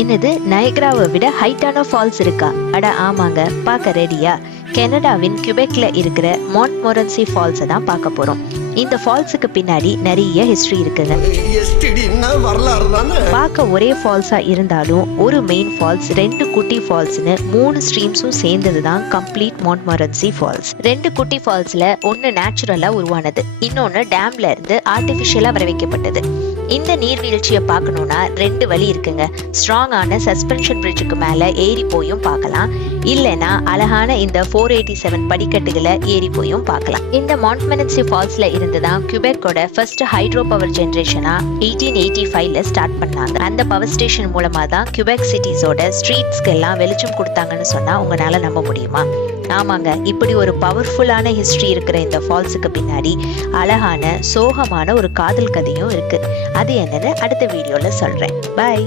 என்னது, நயக்ராவை விட ஹைட்டான ஃபால்ஸ் இருக்கா? அட ஆமாங்க, பார்க்க ரெடியா? கனடாவின் கியூபெக்ல இருக்கிற மான்ட்மொரன்சி ஃபால்ஸை தான் பார்க்க போறோம். இந்த ஃபால்ஸுக்கு பின்னாடி நிறைய ஹிஸ்டரி இருக்குங்க. பார்க்க ஒரே ஃபால்ஸா இருந்தாலும் ஒரு மெயின் ஃபால்ஸ், 2 குட்டி ஃபால்ஸ்னு 3 ஸ்ட்ரீம்ஸும் சேர்ந்தது தான் கம்ப்ளீட் மான்ட்மொரன்சி ஃபால்ஸ். 2 குட்டி ஃபால்ஸ்ல ஒன்னு நேச்சுரலா உருவானது, இன்னொன்னு டேம்ல இருந்து ஆர்டிபிஷியலா வர வைக்கப்பட்டது. இந்த நீர்வீழ்ச்சியை பார்க்கணும்னா 2 வழி இருக்குங்க. ஸ்ட்ராங்கான சஸ்பென்ஷன் பிரிட்ஜுக்கு மேல ஏறி போயும் பார்க்கலாம், இல்லைன்னா அழகான இந்த 487 படிக்கட்டுகளை ஏறி போயும் பார்க்கலாம். இந்த மான்ட்மொரன்சி ஃபால்ஸ்ல இருந்துதான் கியூபெக்கோட ஃபர்ஸ்ட் ஹைட்ரோ பவர் ஜெனரேஷனா 1885ல ஸ்டார்ட் பண்ணாங்க. அந்த பவர் ஸ்டேஷன் மூலமா தான் கியூபெக் சிட்டிஸோட ஸ்ட்ரீட்ஸ்க்கு எல்லாம் வெளிச்சம் கொடுத்தாங்கன்னு சொன்னா உங்களால நம்ப முடியுமா? ஆமாங்க, இப்படி ஒரு பவர்ஃபுல்லான ஹிஸ்டரி இருக்கிற இந்த ஃபால்ஸுக்கு பின்னாடி அழகான சோகமான ஒரு காதல் கதையும் இருக்கு. அது என்னன்னு அடுத்த வீடியோல சொல்றேன். பை.